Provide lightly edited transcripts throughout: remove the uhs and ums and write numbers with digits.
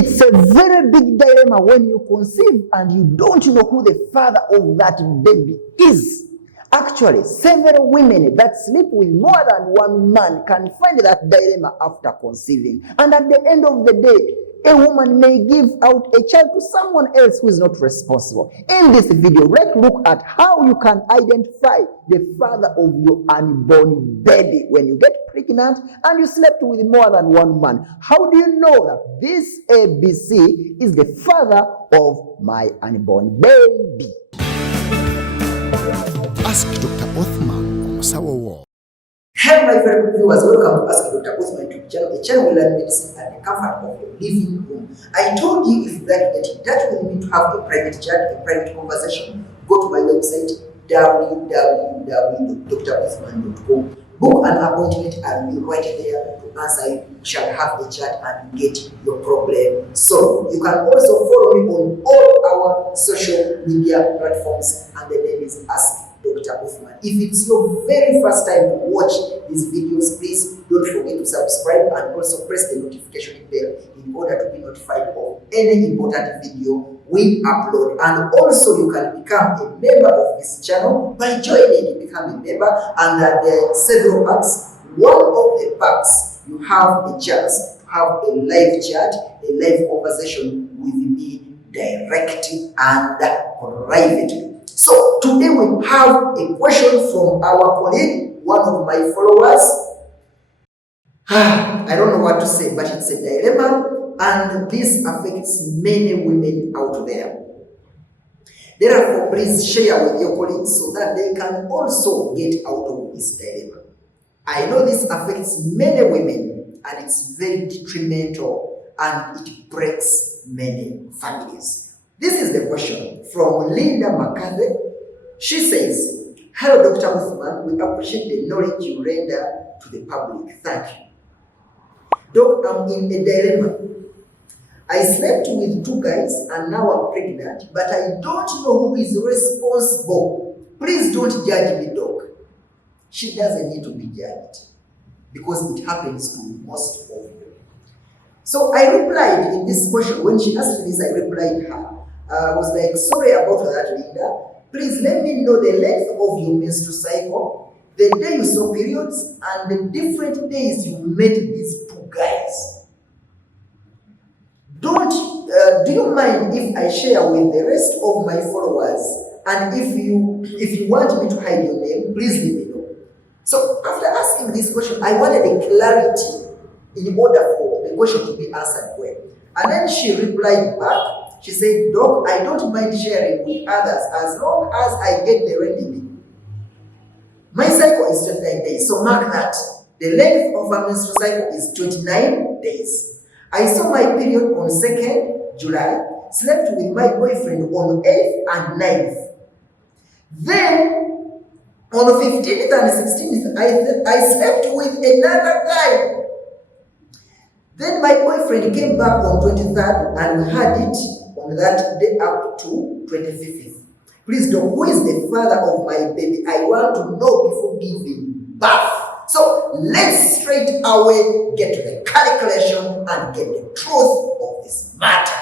It's a very big dilemma when you conceive and you don't know who the father of that baby is. Actually, several women that sleep with more than one man can find that dilemma after conceiving. And at the end of the day, a woman may give out a child to someone else who is not responsible. In this video, let's look at how you can identify the father of your unborn baby when you get pregnant and you slept with more than one man. How do you know that this ABC is the father of my unborn baby? Ask Dr. Othman on Sawa. Hello my very good viewers, welcome to Ask Dr. Othman YouTube channel, a channel where we learn medicine at the comfort of your living room. I told you if you'd like to get in touch with me to have a private chat, a private conversation, go to my website www.drothman.com. Book an appointment and be right there to answer you. We shall have a chat and get your problem solved. You can also follow me on all our social media platforms and the name is Ask Dr. Othman. If it's your very first time to watch these videos, please don't forget to subscribe and also press the notification bell in order to be notified of any important video we upload. And also you can become a member of this channel by joining. You become a member and there are several perks. One of the perks, you have a chance to have a live chat, a live conversation with me directly and privately. So today we have a question from our colleague, one of my followers. I don't know what to say, but it's a dilemma and this affects many women out there. Therefore, please share with your colleagues so that they can also get out of this dilemma. I know this affects many women and it's very detrimental and it breaks many families. This is the question from Linda McCarthy. She says, "Hello, Dr. Othman. We appreciate the knowledge you render to the public. Thank you. Doc, I'm in a dilemma. I slept with 2 guys and now I'm pregnant, but I don't know who is responsible. Please don't judge me, Doc." She doesn't need to be judged because it happens to most of you. So I replied in this question, when she asked me this, I replied her. I was like, "Sorry about that, Linda. Please let me know the length of your menstrual cycle, the day you saw periods, and the different days you met these 2 guys. Do you mind if I share with the rest of my followers? And if you want me to hide your name, please let me know." So after asking this question, I wanted a clarity in order for the question to be answered well. And then she replied back. She said, "Doc, I don't mind sharing with others as long as I get the remedy. My cycle is 29 days, so mark that. The length of a menstrual cycle is 29 days. I saw my period on 2nd July, slept with my boyfriend on 8th and 9th. Then, on the 15th and 16th, I slept with another guy. Then my boyfriend came back on 23rd and we had it on that day up to 25th. Please, Doc, who is the father of my baby? I want to know before giving birth." So let's straight away get to the calculation and get the truth of this matter.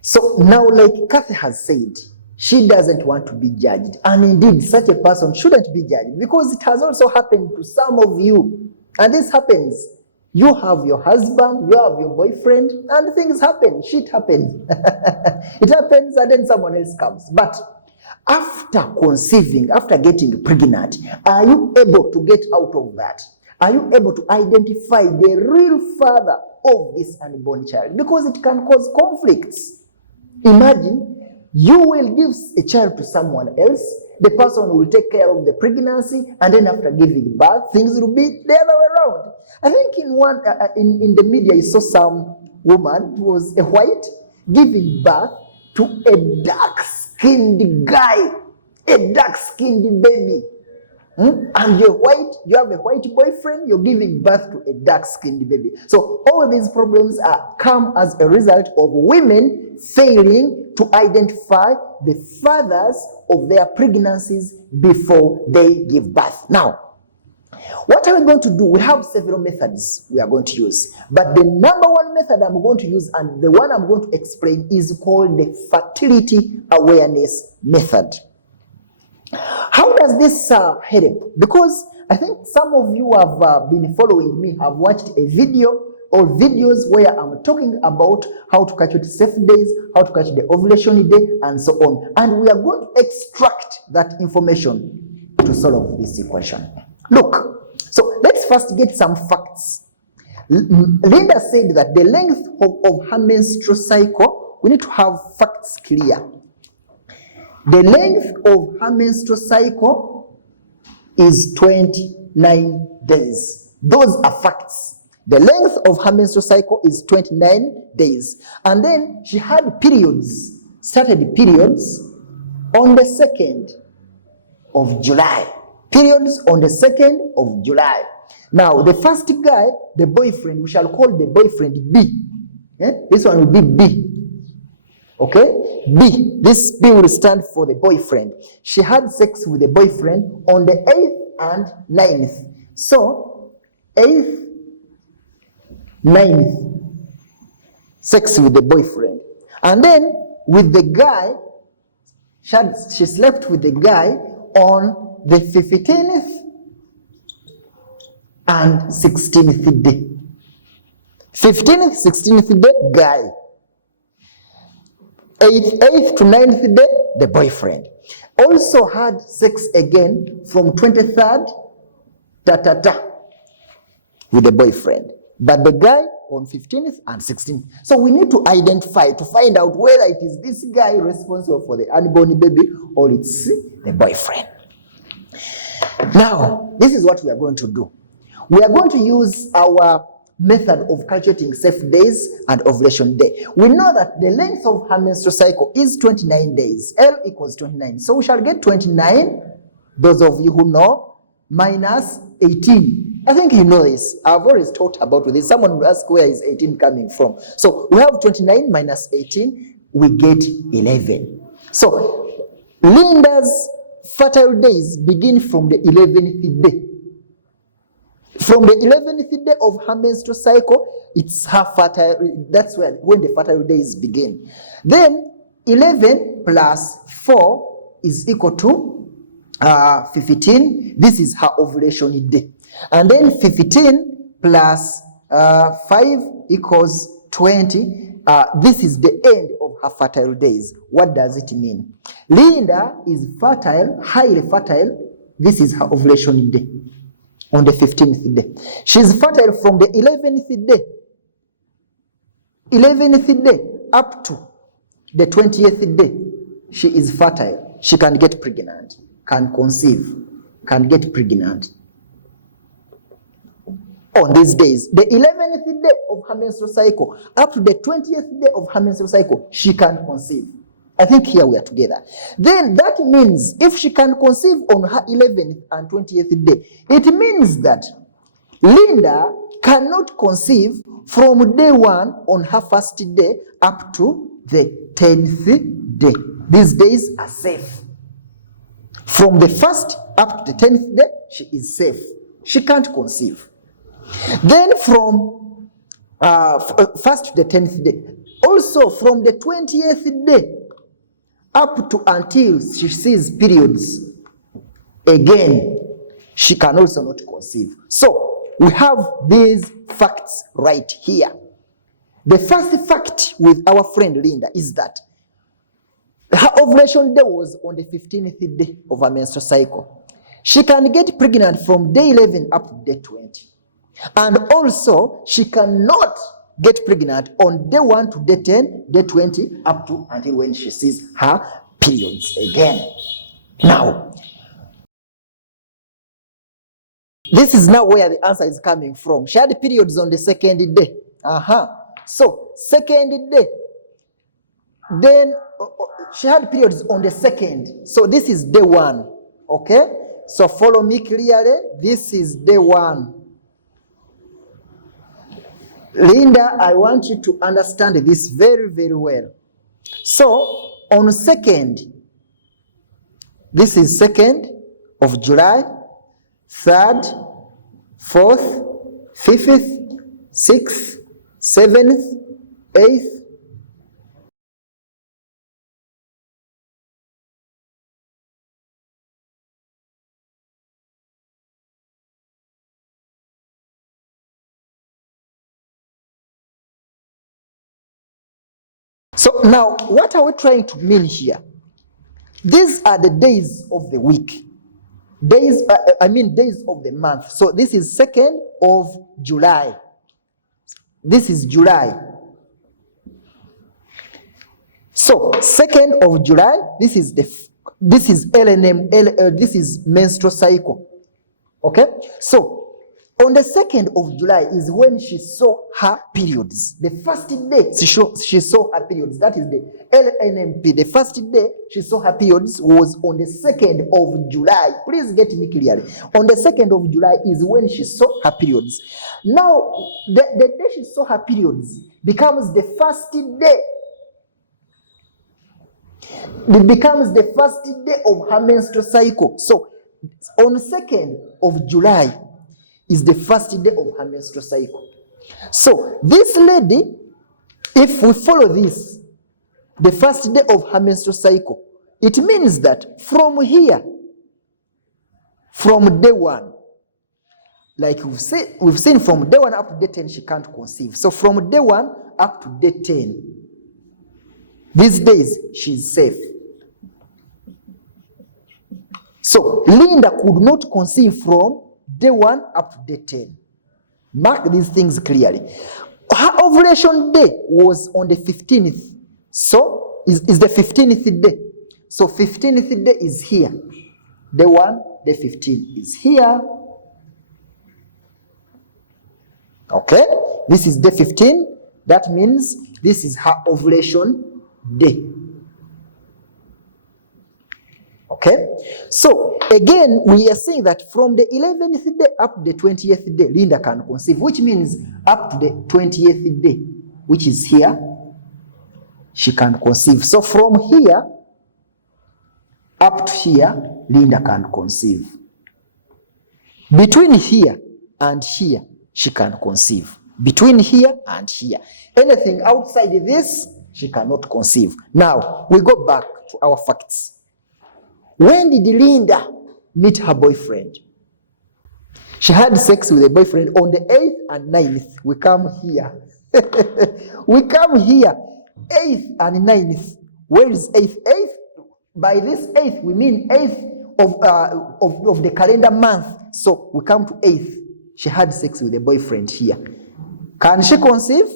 So now, like Kathy has said, she doesn't want to be judged. And indeed, such a person shouldn't be judged because it has also happened to some of you. And this happens. You have your husband, you have your boyfriend, and things happen. Shit happens. It happens and then someone else comes. But after conceiving, after getting pregnant, are you able to get out of that? Are you able to identify the real father of this unborn child? Because it can cause conflicts. Imagine you will give a child to someone else, the person will take care of the pregnancy, and then after giving birth, things will be the other way around. I think in the media, you saw some woman who was a white giving birth to a dark-skinned guy, a dark-skinned baby. And you're white, you have a white boyfriend, you're giving birth to a dark-skinned baby. So all these problems come as a result of women failing to identify the fathers of their pregnancies before they give birth. Now, What are we going to do? We have several methods we are going to use. But the number one method I'm going to use, and the one I'm going to explain, is called the fertility awareness method. How does this help? Because I think some of you have been following me, have watched a video or videos where I'm talking about how to calculate safe days, how to calculate the ovulation day, and so on. And we are going to extract that information to solve this equation. Look, so let's first get some facts. Linda said that the length of her menstrual cycle, we need to have facts clear. The length of her menstrual cycle is 29 days. Those are facts. The length of her menstrual cycle is 29 days. And then she had periods, started periods on the 2nd of July. Periods on the 2nd of July. Now, the first guy, the boyfriend, we shall call the boyfriend B. This one will be B. Okay? B. This B will stand for the boyfriend. She had sex with the boyfriend on the 8th and 9th. So, 8th, 9th, sex with the boyfriend. And then, with the guy, she slept with the guy on the 15th and 16th day. 15th, 16th day, guy. 8th to 9th day, the boyfriend. Also had sex again from 23rd, with the boyfriend. But the guy on 15th and 16th. So we need to identify, to find out whether it is this guy responsible for the unborn baby or it's the boyfriend. Now, this is what we are going to do. We are going to use our method of calculating safe days and ovulation day. We know that the length of her menstrual cycle is 29 days. L equals 29. So we shall get 29, those of you who know, minus 18. I think you know this. I've always talked about this. Someone will ask, where is 18 coming from? So we have 29 minus 18, we get 11. So Linda's fertile days begin from the 11th day. From the 11th day of her menstrual cycle, it's her fertile, that's when the fertile days begin. Then 11 plus 4 is equal to 15. This is her ovulation day. And then 15 plus 5 equals 20. This is the end of her fertile days. What does it mean? Linda is fertile, highly fertile. This is her ovulation day on the 15th day. She's fertile from the 11th day up to the 20th day. She is fertile. She can get pregnant, can conceive, can get pregnant. On these days, the 11th day of her menstrual cycle up to the 20th day of her menstrual cycle, she can conceive. I think here we are together. Then that means if she can conceive on her 11th and 20th day, it means that Linda cannot conceive from day 1 on her first day up to the 10th day. These days are safe. From the 1st up to the 10th day, she is safe. She can't conceive. Then from 1st to the 10th day, also from the 20th day up to until she sees periods, again, she can also not conceive. So we have these facts right here. The first fact with our friend Linda is that her ovulation day was on the 15th day of her menstrual cycle. She can get pregnant from day 11 up to day 20. And also, she cannot get pregnant on day 1 to day 10, day 20, up to until when she sees her periods again. Now, this is now where the answer is coming from. She had periods on the 2nd day. So, 2nd day. Then, she had periods on the 2nd. So, this is day 1. Okay? So, follow me clearly. This is day 1. Linda, I want you to understand this very, very well. So, on 2nd, this is 2nd of July, 3rd, 4th, 5th, 6th, 7th, 8th. So now, what are we trying to mean here? These are the days of the week. Days of the month. So this is 2nd of July. This is July. So 2nd of July, this is LNM, this is menstrual cycle. Okay? So on the 2nd of July is when she saw her periods. The first day she saw her periods. That is the LNMP. The first day she saw her periods was on the 2nd of July. Please get me clearly. On the 2nd of July is when she saw her periods. Now, the day she saw her periods becomes the first day. It becomes the first day of her menstrual cycle. So, on the 2nd of July is the first day of her menstrual cycle. So, this lady, if we follow this, the first day of her menstrual cycle, it means that from here, from day 1, like we've seen from day 1 up to day 10, she can't conceive. So, from day 1 up to day 10, these days, she's safe. So, Linda could not conceive from day 1 up to day 10. Mark these things clearly. Her ovulation day was on the 15th. So, is the 15th day. So, 15th day is here. Day 1, day 15 is here. Okay? This is day 15. That means this is her ovulation day. Okay, so again we are saying that from the 11th day up to the 20th day Linda can conceive, which means up to the 20th day, which is here, she can conceive. So from here up to here Linda can conceive. Between here and here she can conceive. Between here and here, anything outside this she cannot conceive. Now, we go back to our facts. When did Linda meet her boyfriend? She had sex with a boyfriend on the 8th and 9th. We come here. We come here. 8th and 9th. Where is 8th? 8th, by this 8th, we mean 8th of the calendar month. So, we come to 8th. She had sex with a boyfriend here. Can she conceive?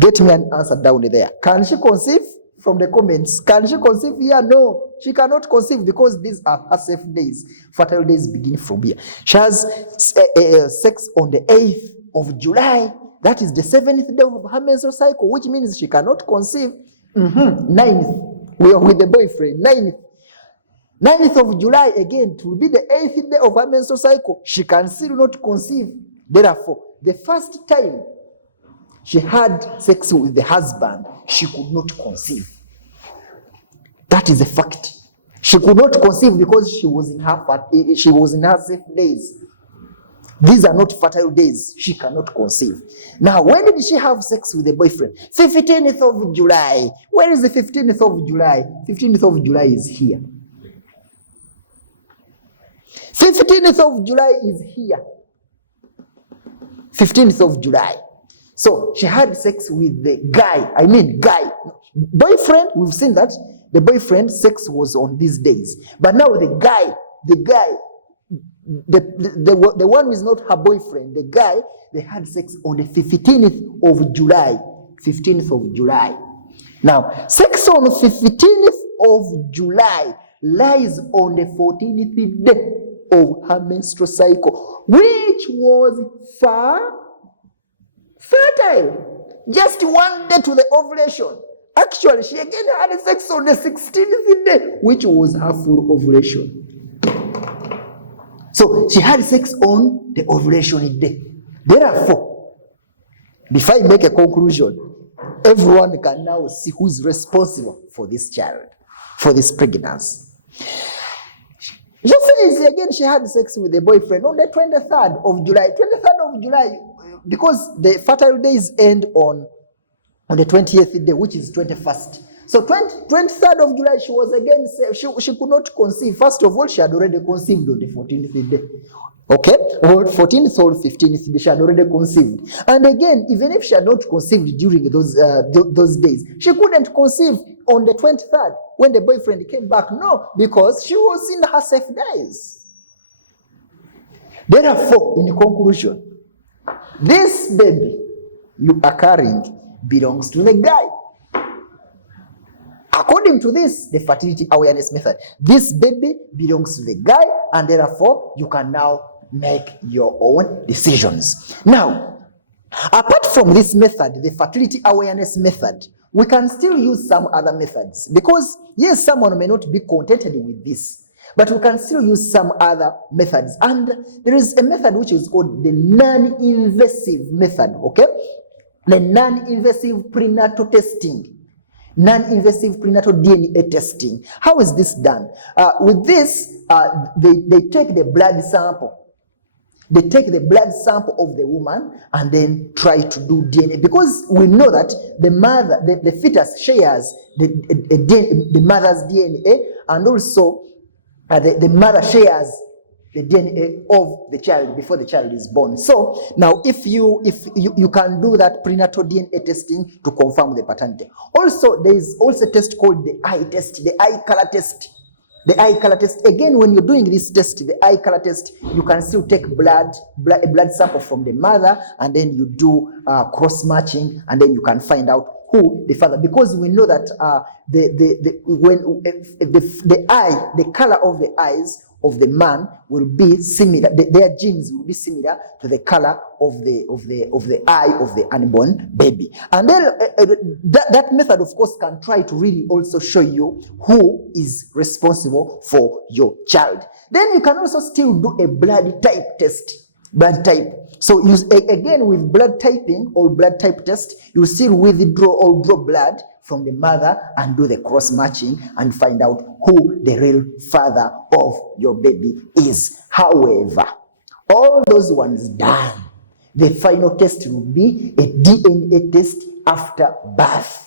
Get me an answer down there. Can she conceive? From the comments. Can she conceive here? No. She cannot conceive because these are her safe days. Fertile days begin from here. She has sex on the 8th of July. That is the 7th day of her menstrual cycle, which means she cannot conceive. 9th. We are with the boyfriend. 9th of July, again, it will be the 8th day of her menstrual cycle. She can still not conceive. Therefore, the first time she had sex with the husband, she could not conceive. That is a fact. She could not conceive because she was in her safe days. These are not fertile days. She cannot conceive. Now, when did she have sex with the boyfriend? 15th of July. Where is the 15th of July? 15th of July is here. 15th of July is here. 15th of July. So she had sex with the guy. Boyfriend, we've seen that. The boyfriend sex was on these days. But now the guy, the one who is not her boyfriend, the guy, they had sex on the 15th of July. 15th of July. Now, sex on the 15th of July lies on the 14th day of her menstrual cycle, which was fertile. Just one day to the ovulation. Actually, she again had sex on the 16th day, which was her full ovulation. So she had sex on the ovulation day. Therefore, before I make a conclusion, everyone can now see who is responsible for this child, for this pregnancy. Just say days, again, she had sex with the boyfriend on the 23rd of July. 23rd of July, because the fertile days end on the 20th day, which is 21st. So 23rd of July, she was again, she could not conceive. First of all, she had already conceived on the 14th day. Okay, or 14th or 15th day, she had already conceived. And again, even if she had not conceived during those days, she couldn't conceive on the 23rd when the boyfriend came back. No, because she was in her safe days. Therefore, in conclusion, this baby you are carrying belongs to the guy. According to this, the fertility awareness method, this baby belongs to the guy, and therefore you can now make your own decisions. Now, apart from this method, the fertility awareness method, we can still use some other methods, because yes, someone may not be contented with this, but we can still use some other methods. And there is a method which is called the non-invasive method, okay? The non-invasive prenatal testing. Non-invasive prenatal DNA testing. How is this done? With this, they take the blood sample. They take the blood sample of the woman and then try to do DNA, because we know that the mother, the fetus shares the mother's DNA, and also the mother shares the DNA of the child before the child is born. So now, if you can do that prenatal DNA testing to confirm the paternity. Also, there is also a test called the eye test, the eye color test. The eye color test. Again, when you're doing this test, the eye color test, you can still take a blood sample from the mother, and then you do cross matching, and then you can find out who the father. Because we know that the color of the eyes of the man will be similar. Their genes will be similar to the color of the eye of the unborn baby. And then that method, of course, can try to really also show you who is responsible for your child. Then you can also still do a blood type test. Blood type. So again, with blood typing or blood type test, you still withdraw or draw blood from the mother and do the cross matching and find out who the real father of your baby is. However, all those ones done, the final test will be a DNA test after birth.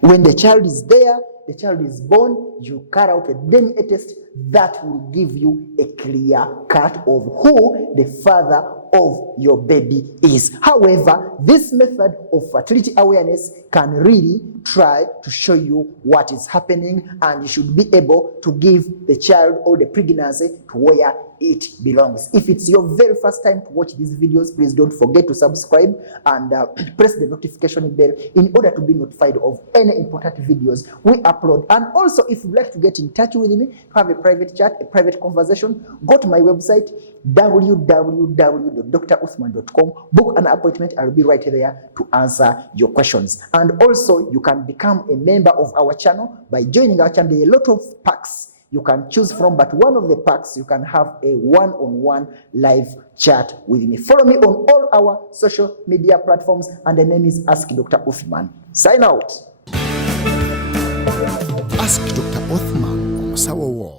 When the child is there, the child is born, you carry out a DNA test that will give you a clear cut of who the father of your baby is. However, this method of fertility awareness can really try to show you what is happening, and you should be able to give the child or the pregnancy to where it belongs. If it's your very first time to watch these videos, please don't forget to subscribe and press the notification bell in order to be notified of any important videos we upload. And also, if you'd like to get in touch with me, to have a private chat, a private conversation, go to my website, www.druthman.com, book an appointment. I'll be right there to answer your questions. And also, you can become a member of our channel by joining our channel. There are a lot of packs you can choose from, but one of the packs, you can have a one-on-one live chat with me. Follow me on all our social media platforms, and the name is Ask Dr. Uthman. Sign out. Ask Dr. Uthman on Sawa War.